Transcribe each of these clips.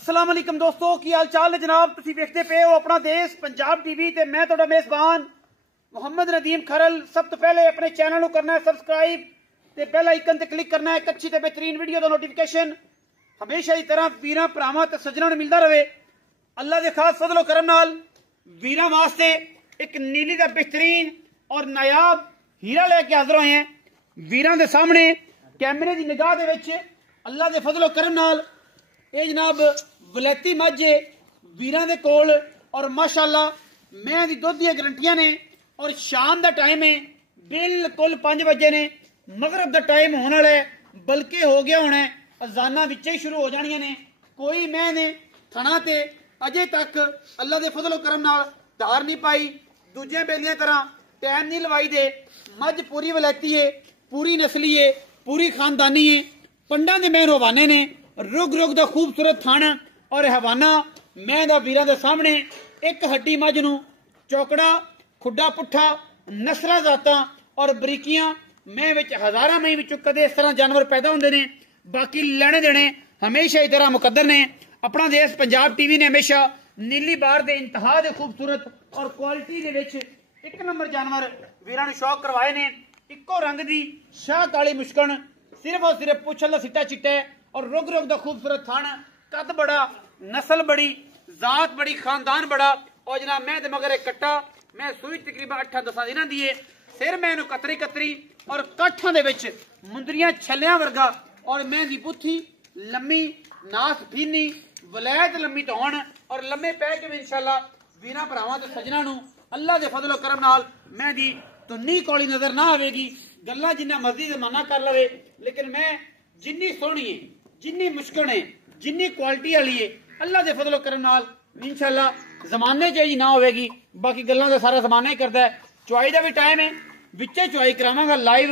अस्सलाम वालेकुम दोस्तों, की हाल चाल है जनाब। तुसीं देखते पे हो अपना देश पंजाब टीवी ते मैं तुहाडा मेज़बान मोहम्मद नदीम खरल। सब तो पहले अपने चैनल को करना है सबसक्राइब ते बेल आइकन ते क्लिक करना है। एक अच्छी ते बेहतरीन वीडियो का नोटिफिकेशन हमेशा की तरह वीरां भरावां ते सज्जनां नूं मिलदा रहे। अल्लाह दे खास फजलो करम नाल वीरां वास्ते एक नीली दा बेहतरीन और नायाब हीरा लेके हाजिर होए हैं। वीरां दे सामने कैमरे की निगाह दे विच अल्लाह दे फजलो करम नाल ये जनाब वलैती मझ वीरां दे कोल और माशाअल्लाह मैं दी दुध दी गारंटियां ने और शाम दा टाइम है, बिल्कुल 5 बजे ने, मगरब दा टाइम होने वाला है, बल्कि हो गया होना है, अजाना विच ही शुरू हो जानियां ने। कोई मैं ने थना ते अजे तक अल्लाह दे फजलो करम नाल धार नहीं पाई, दूजे बेलियां तरह टाइम नहीं लवाई दे। मझ पूरी वलैती है, पूरी नस्ली है, पूरी खानदानी है। पंडा दे मैं हवाने ने रुग रुग दा खूबसूरत थाना और हवाना मैं दा वीरां दे सामने एक हड्डी मझ नूं चौकड़ा खुड्डा पुट्ठा नस्ला जाता और बरीकियां मैं विच हजारां मई विचों कदे इस तरह जानवर पैदा होंदे ने। बाकी लेने देने हमेशा इस तरह मुकद्दर ने। अपना देश पंजाब टीवी ने हमेशा नीली बार दे इंतहा दे खूबसूरत और क्वालिटी दे विच एक नंबर जानवर वीरां नूं शौक करवाए ने। इक्को रंग दी शाह काली मुश्कन, सिर्फ और सिर्फ पुछल दा सिट्टा चिट्टा है और रुग रुग दा खूबसूरत थान, कद बड़ा, नस्ल बड़ी, जात बड़ी, खानदान बड़ा। और जनाब मैं मगर एक कट्टा मैं सूई तकरीबन 8-10 दिनां दी है। सिर मैं कतरी कतरी और काठां दे विच मुंदरियां छल्लियां वर्गा और मैं दी पुथी लम्मी, नास फीनी, वलैत लम्मी तो होण और लम्मे पै के भी इंशाअल्लाह वीरां भरावां ते सज्जनां नूं अल्लाह दे फजलो करम नाल मैं दी तुन्नी कौली नजर ना आवेगी। गल्लां जिन्ना मर्जी जमाना कर लवे, लेकिन मैं जिन्नी सोहनी है, जिन्नी मुश्किल है, जिन्नी क्वालिटी वाली है, अल्लाह दे फजलो करम नाल इंशाअल्लाह जमाने च ही ना होगी। बाकी गल्लां तो सारा जमाना ही करता है। चुआई का भी टाइम है, विचे चुआई करावांगा लाइव।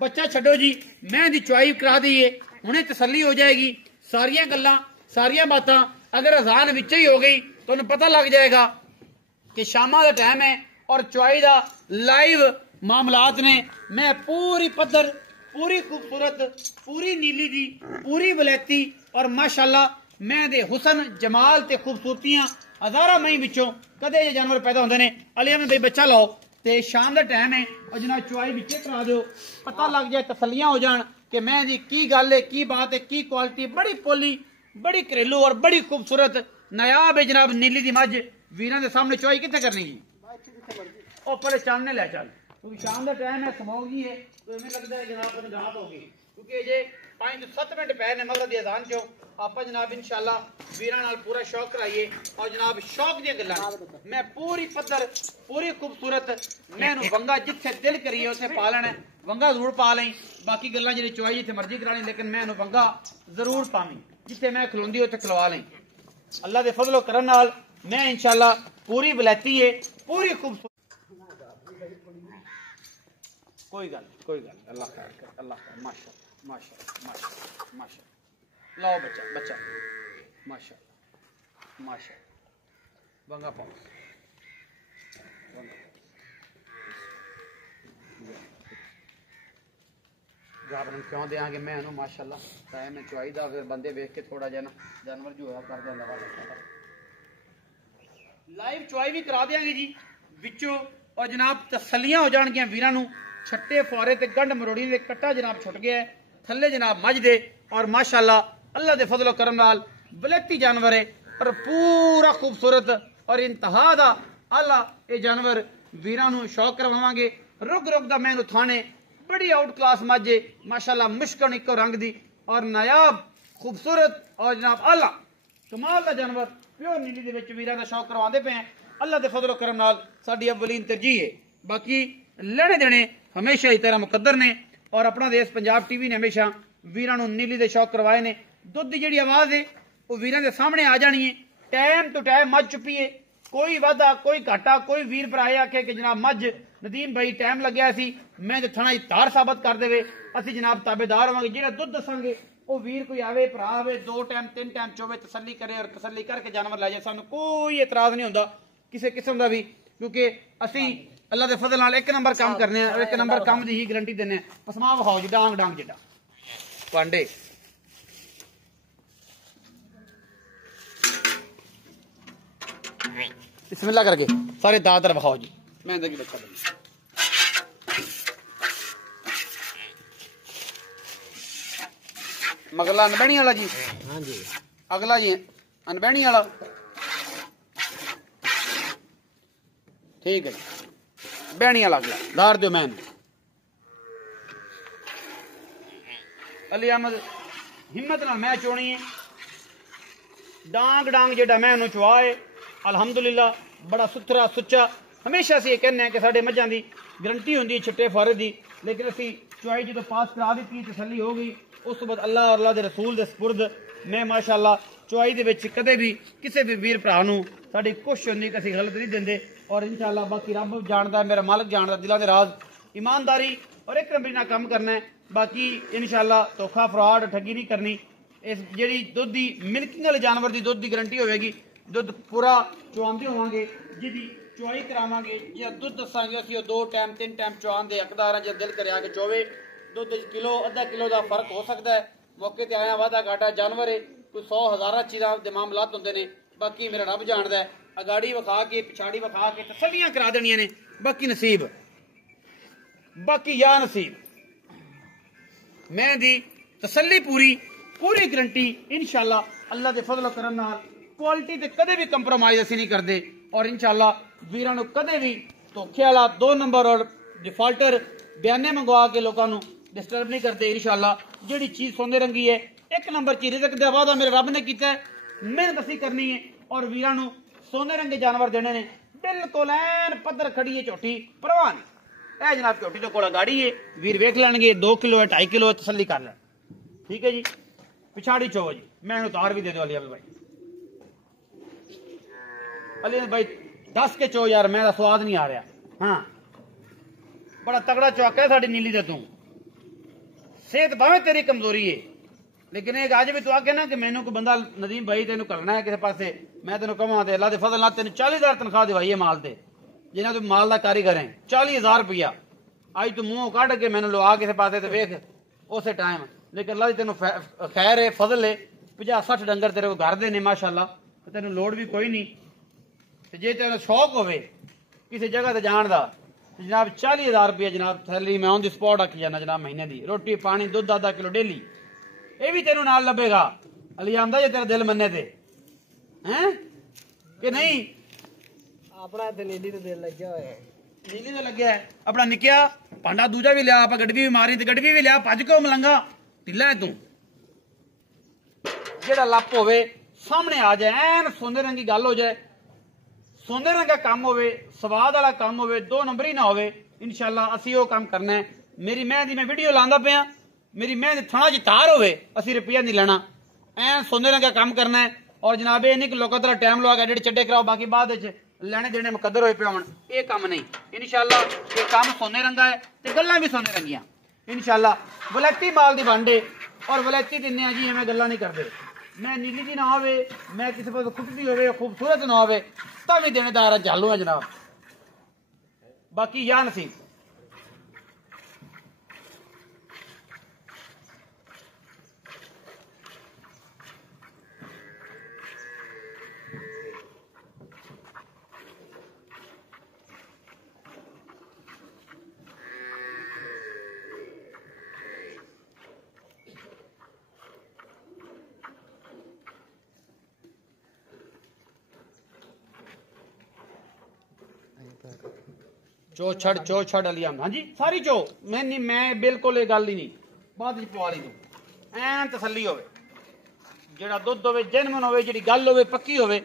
बच्चा छड्डो जी, मैं दी चुआई करा दी है, हुणे तसल्ली हो जाएगी। सारियां गल्लां सारियां बातां अगर अजान विच ही हो गई तो उन्हें पता लग जाएगा कि शामा का टाइम है और चुआई का लाइव मामलात ने। मैं पूरी पद्धर, पूरी खूबसूरत, पूरी नीली दी, पूरी वलैती और माशाअल्लाह मैं दे हुसन जमाल ते खूबसूरतियां हजारा मई विचों कदे ये जानवर पैदा होंदे ने। अली अहमद भाई बच्चा लाओ ते शाम का टाइम है और जनाब चुआई विचे करा दो, पता लग जाए, तसलियां हो जान कि मैं दी की गल है, की बात है, की क्वालिटी। बड़ी पोली, बड़ी घरेलू और बड़ी खूबसूरत नायाब है जनाब नीली दी मझ। वीरां दे सामने चुआई कित्थे करनी जी? ओ पहले चानने ले चल, क्योंकि शाम का टाइम है, समोगी है, तो इवें लगता है जनाब रात होगी, क्योंकि अजे 5-7 मिनट पै ने मगरब दी अजान चो। आप जनाब इंशाअल्लाह वीरां नाल पूरा शौक कराइए और जनाब शौक दी गल्लां मैं पूरी पद्धर, पूरी खूबसूरत मैं वंगा जिथे दिल करिए उसे पा लेना। वंगा जरूर पा लें, बाकी गल्लां जी चुआई जिथे मर्जी करा लें, लेकिन मैं वंगा जरूर पावी जिथे मैं खलोंदी उथे खलवा लें। अल्लाह दे फजलो करम नाल मैं इंशाअल्लाह पूरी वलैती है, पूरी खूबसूरत। कोई गल अल्लाह खैर कर, अल्लाह खैर। माशाअल्लाह माशाअल्लाह माशाअल्लाह माशाअल्लाह। लाओ बच्चा बच्चा, माशाअल्लाह माशाअल्लाह। वंगा पाओ, जाबरन क्यों देंगे मैं माशाअल्लाह। टाइम है चुआई दा, फिर बंदे वेख के थोड़ा जा ना जानवर जो है कर देंदा लाइव चुआई भी करा देंगे जी विचों। और जनाब तसलियां हो जाएगियां वीरां नूं। छट्टे फुआरे ते गंढ मरोड़ी दे कट्टा जनाब छुट गया है थल्ले जनाब मझ दे और माशाअल्लाह अल्लाह दे फजलो करम नाल वलैती जानवर है और पूरा खूबसूरत और इंतहा दा आला ये जानवर वीरां नूं शौक करवावांगे। रुग रुग दा मैनू थाने बड़ी आउट क्लास मझ है माशाअल्लाह, मुश्किल इको रंग दी और नायाब खूबसूरत और जनाब आला कमाल दा जानवर प्योर नीली दे विच वीरां दा शौक करवांदे पे हैं। अल्लाह दे फजलो करम नाल साडी अव्वलीन तरजीह है। बाकी लेने देने हमेशा ही तरह मुकद्दर ने और अपना देश पंजाब टीवी ने हमेशा वीरां नूं नीली दे शौक करवाए ने। दुध की जिहड़ी आवाज़ है वो वीरां दे सामने आ जानी है। टाइम टू टाइम मझ चुपी है, कोई वाधा कोई घाटा। कोई वीर भराए आखे कि जनाब मझ नदीम भाई टाइम लग्या सी, मैं तो थना धार साबित कर देवे, असीं जनाब ताबेदार होवांगे। जिहड़ा दुध दसांगे वो वीर कोई आवे, भरा आवे, 2 टाइम 3 टाइम चोवे, तसल्ली करे और तसल्ली करके जानवर लै जाए। सानूं कोई एतराज नहीं होंदा किसी किस्म का भी, क्योंकि असीं अल्लाह के फजल नाल 1 नंबर काम करने और 1 नंबर काम की ही गारंटी देने। पसमा विखाओ जी डांग डांग जिड्डा पांडे बिस्मिल्लाह करके सारे दादर बखाओ जी। मैं अंदर की बच्चा बन मगला अनबैनी वाला जी। हाँ जी। अगला जी अनबैनी वाला, ठीक है जी। बैनी वाला अगला धार दो मैन अली अहमद हिम्मत नाल मैं चोनी है। डांग डांग जेड़ा मैं उन्होंने चुआ है अलहमदुलिल्लाह बड़ा सुथरा सुच्चा। हमेशा असीं ये कहने कि साडे मझां दी गारंटी होंदी है छिट्टे फारे दी, लेकिन असीं चुआई जो पास करा दी तसल्ली हो गई। उस तो बाद अल्लाह और अल्लाह दे रसूल दे सपुर्द मैं माशाअल्लाह चुआई दे विच कदे भी किसी भी वीर भरा नूं साडी कोशिश होंदी कि असीं गलत नहीं दिंदे। और इंशाअल्लाह बाकी रब जानदा, मेरा मालिक जानदा दिलां दे राज, ईमानदारी और एक नंबरी नाल काम करना है। बाकी इंशाअल्लाह धोखा फ्रॉड ठगी नहीं करनी। इस जी दुध की मिल्किंग वाले जानवर की दुध की गारंटी होगी। दुध पूरा चुआते होवांगे, जिहदी चुआई करावांगे या दुध दसांगे असीं 2 टाइम 3 टाइम चुआन दे हकदार हां। जे दिल करे कि चोवे दुध किलो अद्धा किलो का फर्क हो सकता है। मौके ते आया वाधा घाटा जानवर है, कोई 100,000 चीज़ां दे मामलात होंदे ने। बाकी मेरा रब जानदा है, अगाड़ी विखा के पिछाड़ी विखा के तसल्लियां करा देनियां ने। बाकी नसीब, बाकी या नसीब मैं दी तसल्ली पूरी पूरी गारंटी इंशाअल्लाह अल्लाह के फजल करम नाल। क्वालिटी ते कदे भी कंप्रोमाइज असीं नहीं करते और इंशाअल्लाह वीरां नूं कदे भी धोखे वाला 2 नंबर और डिफाल्टर बयाने मंगवा के लोगों नूं डिस्टर्ब नहीं करते। इंशाअल्लाह जिहड़ी चीज़ सोने रंगी है 1 नंबर चीज़ रिज़क दा वादा मेरे रब ने कीता है, मेहनत असीं करनी है और वीरां नूं सोने रंगे जानवर देने ने। बिल्कुल ऐन पत्थर खड़ी है झोटी परवाह नहीं। ए जनाब झोटी तो कोला गाड़ी है, वीर वेख लैणगे 2 किलो है 2.5 किलो है, तसल्ली कर लैण। ठीक है जी। पिछाड़ी चो जी मैं उतार भी दे दो अली अहमद भाई। अली अहमद भाई 10 के चो यार, मेरा स्वाद नहीं आ रहा। हाँ बड़ा तगड़ा चौका है साड़ी नीली दे। तू सेहत भावें तेरी कमजोरी है, लेकिन एक अज भी तू आखे ना कि मैनू कोई बंदा नदीम भाई तेन करना है किसी पासे, मैं तेन कहां तो अल्लाह के फजल नाल तेन 40,000 तनख्वाह दिवाई है माल से, जिन्हें तू माल का कारीगर है। 40,000 रुपया अज तू मुंह कढ़ के मैनू लुआ किसी पासे तो वेख उस टाइम। लेकिन अल्लाह तेन खैर है फजल है, 50-60 डंगर तेरे को घर दे ने माशाअल्लाह, तेन लोड़ भी कोई नहीं। जे तेन शौक हो किसी जगह से जान का जनाब 40,000 रुपया जनाब सैलरी मैं ऑन दी स्पॉट आखी जाना जनाब, महीने की रोटी पानी दुध आधा किलो डेली, ये भी तेन नाल लभेगा। अली आंदा जे तेरा दिल मन्ने ते हैं कि नहीं। अपना नीली तो दिल लग्या होया है, नीली तो लग्या है। अपना निकिया भांडा दूजा भी लिया, आप गड़बी भी मारी तो गड़बी भी लिया, भज के मलंगा ढिला है तू। जेड़ा लप होवे सामने आ जाए, ऐन सोने रंग की गल हो जाए, सोने रंग का काम होवे, स्वाद वाला काम होवे, 2 नंबर ही ना होवे, इंशाअल्लाह असी वो काम करना है। मेरी मैं दी मैं वीडियो लांदा पिया, मेरी मैं थणा च तार होवे, असी रुपया नहीं लेना, ऐन सोने रंग का काम करना है। और जनाब ये नहीं कि लोगों तरह टाइम लगा एडिट चड्डे कराओ बाकी बाद लेने देने मुकद्दर होए पे होण, ये काम नहीं। इंशाअल्लाह ये काम सोने रंगा है ते गल्लां भी सोने रंगियां इंशाअल्लाह। वलैती माल दी बांडे और वलैती दिन्ने आ जी, एवें गल्लां नहीं करदे। मैं नीली दी ना होवे, मैं किसी पास खुटदी होवे खूबसूरत ना होवे तां भी देनेदार चालू है जनाब। बाकी या नसीब चो छड़ अली अहमद। हाँ जी सारी चो मैं नहीं, मैं बिल्कुल ये गल ही नहीं बाद पवा ली तू ऐन तसल्ली होवे, जेड़ा दुध होवे जेनवन होवे, जेड़ी गल होवे पक्की होवे,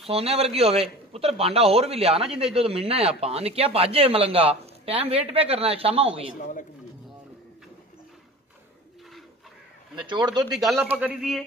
सोने वर्गी होवे। पुत्र भांडा होर भी लिया ना जिंदे दुध मिलना है। आपां निक्किया भाजे मलंगा टाइम वेट पे करना है, शामा हो गई नचोड़ दुध की गल आपां करी दी है।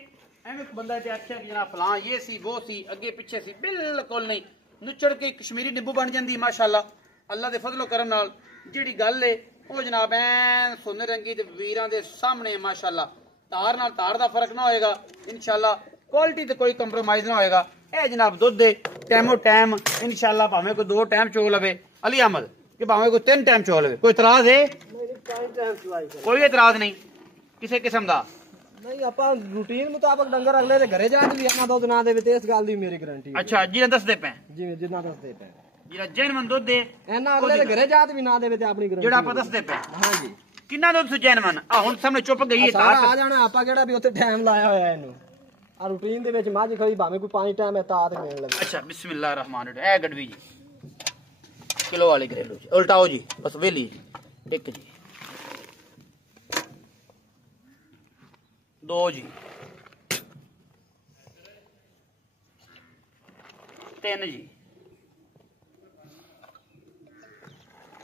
एवं बंदा आख्या कि जनाब फलां ये सी वो सी अगे पिछे सी, बिल्कुल नहीं। नुचड़ के कश्मीरी निब्बू बन जाती माशाअल्लाह अल्लाह के फजलो करम नाल। जिहड़ी गल है वो जनाब ऐन सोने रंगी ते वीरां दे सामने माशाअल्लाह, तार नाल तार दा फर्क ना होएगा इंशाअल्लाह, क्वालिटी ते कोई कंप्रोमाइज ना होएगा। ए जनाब दुध दे टाइमो टाइम इंशाअल्लाह, भावें कोई 2 टाइम चो लवे अली अहमद कि भावें कोई 3 टाइम चो लवे, कोई इतराज है? कोई इतराज नहीं किसी किस्म का। ਨਹੀਂ ਆਪਾਂ ਰੂਟੀਨ ਮੁਤਾਬਕ ਡੰਗਰ ਅਗਲੇ ਦੇ ਘਰੇ ਜਾ ਕੇ ਵੀ ਆਪਣਾ ਦੁੱਧ ਨਾ ਦੇਵੇ ਤੇ ਇਸ ਗੱਲ ਦੀ ਮੇਰੀ ਗਾਰੰਟੀ ਹੈ। ਅੱਛਾ ਜਿਵੇਂ ਦੱਸਦੇ ਪਏ ਜਿਵੇਂ ਜਿੰਨਾ ਦੱਸਦੇ ਪਏ ਜਿਹੜਾ ਜੈਨਮਨ ਦੁੱਧ ਦੇ ਇਹਨਾਂ ਅਗਲੇ ਦੇ ਘਰੇ ਜਾ ਕੇ ਵੀ ਨਾ ਦੇਵੇ ਤੇ ਆਪਣੀ ਗਾਰੰਟੀ ਜਿਹੜਾ ਆਪਾਂ ਦੱਸਦੇ ਪਏ ਹਾਂਜੀ ਕਿੰਨਾ ਦੁੱਧ ਜੈਨਮਨ ਆ ਹੁਣ ਸਾਹਮਣੇ ਚੁੱਪ ਗਈ ਹੈ ਸਾਰਾ ਆ ਜਾਣਾ ਆਪਾਂ ਕਿਹੜਾ ਵੀ ਉੱਥੇ ਟਾਈਮ ਲਾਇਆ ਹੋਇਆ ਇਹਨੂੰ ਆ ਰੂਟੀਨ ਦੇ ਵਿੱਚ ਮੱਝ ਖੜੀ ਭਾਵੇਂ ਕੋਈ 5 ਟਾਈਮ ਹੈ ਤਾਂ ਤੇ ਮਿਲਣ ਲੱਗੇ। ਅੱਛਾ ਬਿਸਮਿਲ੍ਲਾਹਿਰ ਰਹਿਮਾਨਿਰ ਰਹੀਮ ਇਹ ਗੜਵੀ ਜੀ ਕਿਲੋ ਵਾਲੀ ਘਰੇਲੂ ਜੀ ਉਲਟਾਓ ਜੀ ਬਸ ਵੇਲੀ ਇੱਕ ਜੀ ਦੋ ਜੀ ਤਿੰਨ ਜੀ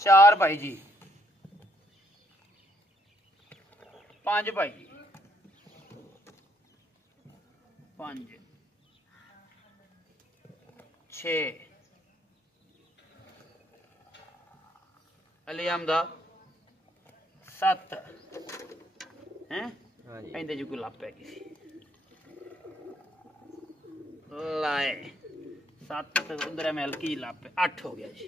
ਚਾਰ ਭਾਈ ਜੀ ਪੰਜ ਭਾਈ ਜੀ ਪੰਜ ਛੇ ਅਲੀ ਅਮਦਾ ਸੱਤ ਹੈ ਹਾਂਜੀ ਇਹਦੇ ਜੋ ਕੋਈ ਲੱਭ ਪੈ ਗਈ ਸੀ ਲਾਏ ਸੱਤ ਤੇ ਉਧਰ ਮੈਂ ਹਲਕੀ ਜਿਹੀ ਲੱਭ ਪੈ 8 ਹੋ ਗਿਆ ਜੀ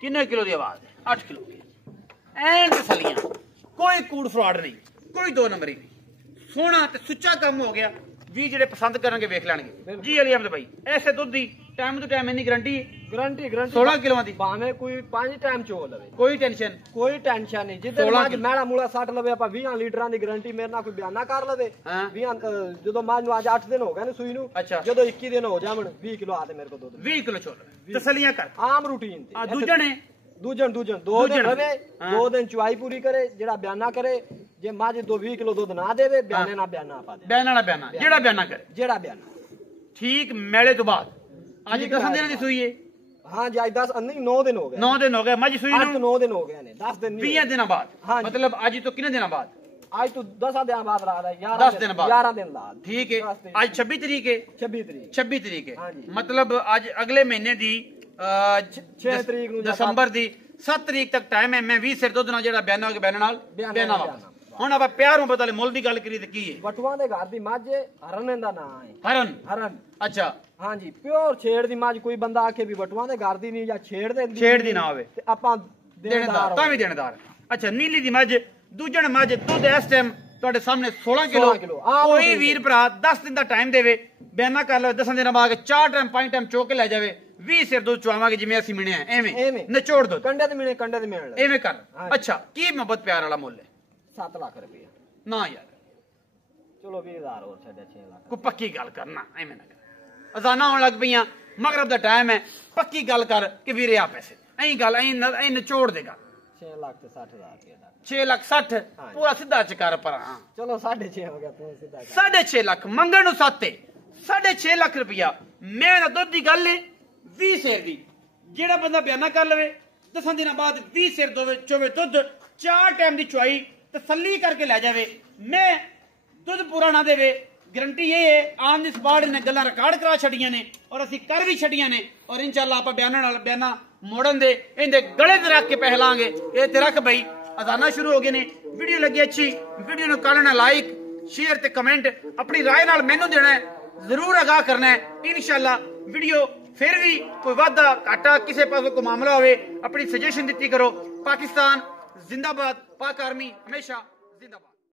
ਕਿੰਨੇ ਕਿਲੋ ਦੀ ਆਵਾਜ਼ ਹੈ 8 ਕਿਲੋ ਦੀ ਐਂਡ ਤਸਲੀਆਂ ਕੋਈ ਕੂੜ ਫਰਾਡ ਨਹੀਂ ਕੋਈ ਦੋ ਨੰਬਰੀ ਨਹੀਂ ਸੋਹਣਾ ਤੇ ਸੁੱਚਾ ਕੰਮ ਹੋ ਗਿਆ ਜੀ ਜਿਹੜੇ ਪਸੰਦ ਕਰਨਗੇ ਵੇਖ ਲੈਣਗੇ ਜੀ ਅਲੀ ਅਹਿਮਦ ਭਾਈ ਐਸੇ ਦੁੱਧ ਦੀ ਟਾਈਮ ਤੋਂ ਟਾਈਮ ਇੰਨੀ ਗਰੰਟੀ ਗਾਰੰਟੀ 16 ਕਿਲੋਆਂ ਦੀ ਭਾਵੇਂ ਕੋਈ 5 ਟਾਈਮ ਚੋ ਲਵੇ ਕੋਈ ਟੈਨਸ਼ਨ ਕੋਈ ਟੈਨਸ਼ਨ ਨਹੀਂ ਜਿੱਦਾਂ ਮੱਝ ਮੈਲਾ ਮੂਲਾ 60 ਲਵੇ ਆਪਾਂ 20 ਲੀਟਰਾਂ ਦੀ ਗਾਰੰਟੀ ਮੇਰੇ ਨਾਲ ਕੋਈ ਬਿਆਨਾ ਕਰ ਲਵੇ ਹਾਂ 20 ਜਦੋਂ ਮੱਝ ਨੂੰ ਅੱਜ 8 ਦਿਨ ਹੋ ਗਏ ਨੇ ਸੂਈ ਨੂੰ ਅੱਛਾ ਜਦੋਂ 21 ਦਿਨ ਹੋ ਜਾਵਣ 20 ਕਿਲੋ ਆ ਤੇ ਮੇਰੇ ਕੋਲ ਦੁੱਧ 20 ਕਿਲੋ ਛੋੜ ਤਸਲੀਆਂ ਕਰ ਆਮ ਰੂਟੀਨ ਆ ਦੂਜਣ ਹੈ ਦੂਜਣ 2 ਦਿਨ ਰਵੇ 2 ਦਿਨ ਚੁਆਈ ਪੂਰੀ ਕਰੇ ਜਿਹੜਾ ਬਿਆਨਾ ਕਰੇ ਜੇ ਮੱਝ 20 ਕਿਲੋ ਦੁੱਧ ਨਾ ਦੇਵੇ ਬਿਆਨੇ ਨਾਲ ਬਿਆਨਾ ਆਪਾਂ ਦੇ ਬਿਆਨ ਵਾਲਾ ਬਿਆਨਾ ਜਿਹੜਾ ਬਿਆਨਾ ਕਰੇ ਜਿਹੜਾ ਬਿਆਨਾ ਠੀਕ ਮੇਲੇ ਤੋਂ ਬਾਅਦ ਅੱਜ 10 ਦਿਨਾਂ ਦੀ ਸੂਈ ਹੈ ਹਾਂ ਜੀ ਅੱਜ 10 ਨਹੀਂ 9 ਦਿਨ ਹੋ ਗਏ 9 ਦਿਨ ਹੋ ਗਏ ਮੱਝ ਸੂਈ ਨੂੰ 9 ਦਿਨ ਹੋ ਗਏ ਨੇ 10 ਦਿਨ ਨਹੀਂ 20 ਦਿਨਾਂ ਬਾਅਦ ਹਾਂਜੀ। ਮਤਲਬ ਅੱਜ ਤੋਂ ਕਿੰਨੇ ਦਿਨਾਂ ਬਾਅਦ ਅੱਜ ਤੋਂ 10 ਦਿਨਾਂ ਬਾਅਦ ਰਾਤ ਹੈ 10 ਦਿਨ ਬਾਅਦ 11 ਦਿਨ ਬਾਅਦ ਠੀਕ ਹੈ ਅੱਜ 26 ਤਰੀਕ ਹੈ 26 ਤਰੀਕ 26 ਤਰੀਕ ਹੈ ਹਾਂਜੀ। ਮਤਲਬ ਅੱਜ ਅਗਲੇ ਮਹੀਨੇ ਦੀ 6 ਤਰੀਕ ਨੂੰ ਦਸੰਬਰ ਦੀ 7 ਤਰੀਕ ਤੱਕ ਟਾਈਮ ਹੈ ਮੈਂ 20 ਸਿਰ ਦੁੱਧ ਨਾਲ ਜਿਹੜਾ ਬਿਆਨਾ ਹੋ ਗਿਆ ਬਿਆਨਾ ਨਾਲ ਬਿਆਨਾ ਬਿਆਨਾ ਨਾਲ ਵਾਪਸ ਹੁਣ ਆਪਾਂ ਪਿਆਰ ਮੁਹੱਬਤ ਵਾਲੇ ਮੁੱਲ ਦੀ ਗੱਲ ਕਰੀ ਤੇ ਕੀ ਹੈ ਵਟੂਆਂ ਦੇ ਘਰ ਦੀ ਮੱਝ ਹਰਨ ਦਾ ਨਾਮ ਹੈ ਹਰਨ ਹਰਨ ਅੱਛਾ ਹਾਂਜੀ ਪਿਓਰ ਛੇੜ ਦੀ ਮੱਝ ਕੋਈ ਬੰਦਾ ਆਖੇ ਵੀ ਵਟੂਆਂ ਦੇ ਘਰ ਦੀ ਨਹੀਂ ਜਾਂ ਛੇੜ ਦੇ ਛੇੜ ਦੀ ਨਾ ਹੋਵੇ ਤੇ ਆਪਾਂ ਦੇਣਦਾਰ ਤਾਂ ਵੀ ਦੇਣਦਾਰ ਅੱਛਾ ਨੀਲੀ ਦੀ ਮੱਝ ਦੂਜਣ ਮੱਝ ਦੁੱਧ ਇਸ ਟਾਈਮ ਤੁਹਾਡੇ ਸਾਹਮਣੇ 16 ਕਿਲੋ ਕੋਈ ਵੀਰ ਭਰਾ 10 ਦਿਨ ਦਾ ਟਾਈਮ ਦੇਵੇ ਬਿਆਨਾ ਕਰ ਲਵੇ 10 ਦਿਨਾਂ ਬਾਅਦ 4 ਟਾਈਮ 5 ਟਾਈਮ ਚੋ ਕੇ ਲੈ ਜਾਵੇ 20 ਸਿਰ ਦੁੱਧ ਚਵਾਵਾਂਗੇ ਜਿਵੇਂ ਅਸੀਂ ਮਿਣਿਆ ਐਵੇਂ ਨਿਚੋੜ ਦੋ ਕੰਡੇ ਤੇ ਮਿਲੇ ਕੰਡੇ ਤੇ ਮਿਲਣ ਐਵੇਂ ਕਰ ਅੱਛਾ ਕੀ ਮੁਹੱਬਤ ਪਿਆਰ ਵਾਲਾ ਮੁੱਲ ਹੈ 7 ਲੱਖ ਰੁਪਏ ਨਾ ਯਾਰ ਚਲੋ 20000 ਹੋਰ ਛੱਡਿਆ 6 ਲੱਖ ਕੋਈ ਪੱਕੀ ਗੱਲ ਕਰਨਾ ਐਵੇਂ ਨਾ ਕਰ ਅਜ਼ਾਨਾਂ ਆਉਣ ਲੱਗ ਪਈਆਂ ਮਗਰਬ ਦਾ ਟਾਈਮ ਹੈ ਪੱਕੀ ਗੱਲ ਕਰ ਕਿ ਵੀਰੇ ਆ ਪੈਸੇ ਐਂ ਗੱਲ ਐਂ ਨਿਚੋੜ ਦੇਗਾ 6 ਲੱਖ ਤੇ 60000 ਰੁਪਏ ਦਾ 6 ਲੱਖ 60 ਪੂਰਾ ਸਿੱਧਾ ਚਕਾਰ ਪਰ ਚਲੋ 6.5 ਹੋ ਗਿਆ ਤੂੰ ਸਿੱਧਾ 6.5 ਲੱਖ ਮੰਗਣ ਨੂੰ 7 6.5 ਲੱਖ ਰੁਪਇਆ ਮੈਂ ਨਾ ਦੁੱਧ ਦੀ ਗੱਲ ਹੈ 20 ਸਿਰ ਦੀ ਜਿਹੜਾ ਬੰਦਾ ਬਿਆਨਾ ਕਰ ਲਵੇ 10 ਦਿਨਾਂ ਬਾਅਦ 20 ਸਿਰ ਚੋਵੇ ਦੁੱਧ 4 ਟਾਈਮ ਦੀ ਚੁਆਈ ਤਸੱਲੀ ਕਰਕੇ ਲੈ ਜਾਵੇ ਮੈਂ ਦੁੱਧ ਪੂਰਾ ਨਾ ਦੇਵੇ ਗਰੰਟੀ ਇਹ ਹੈ ਆਨ ਦੀ ਸਪਾਟ ਨੇ ਗੱਲਾਂ ਰਿਕਾਰਡ ਕਰਾ ਛੱਡੀਆਂ ਨੇ ਔਰ ਅਸੀਂ ਕਰ ਵੀ ਛੱਡੀਆਂ ਨੇ ਔਰ ਇਨਸ਼ਾਅੱਲਾ ਆਪਾਂ ਬਿਆਨਾ ਮੋੜਨ ਦੇ ਇਹਦੇ ਗਲੇ ਤੇ ਰੱਖ ਕੇ ਪੈਸੇ ਲਾਂਗੇ ਇਹ ਤੇ ਰੱਖ ਬਈ ਅਜ਼ਾਨਾ ਸ਼ੁਰੂ ਹੋ ਗਏ ਨੇ ਵੀਡੀਓ ਲੱਗੀ ਅੱਛੀ ਵੀਡੀਓ ਨੂੰ ਕਰ ਲੈਣਾ ਲਾਈਕ ਸ਼ੇਅਰ ਤੇ ਕਮੈਂਟ ਆਪਣੀ ਰਾਏ ਨਾਲ ਮੈਨੂੰ ਦੇਣਾ ਹੈ ਜ਼ਰੂਰ ਆਗਾਹ ਕਰਨਾ ਹੈ ਇਨਸ਼ਾਅੱਲਾ ਵੀਡੀਓ ਫਿਰ ਵੀ ਕੋਈ ਵਾਧਾ ਘਾਟਾ ਕਿਸੇ ਪਾਸੋਂ ਕੋਈ ਮਾਮਲਾ ਹੋਵੇ ਆਪਣੀ ਸਜੈਸ਼ਨ ਦਿੱਤੀ ਕਰੋ ਪਾਕਿਸਤਾਨ ਜ਼ਿੰਦਾਬਾਦ ਪਾਕ ਆਰਮੀ ਹਮੇਸ਼ਾ ਜ਼ਿੰਦਾਬਾਦ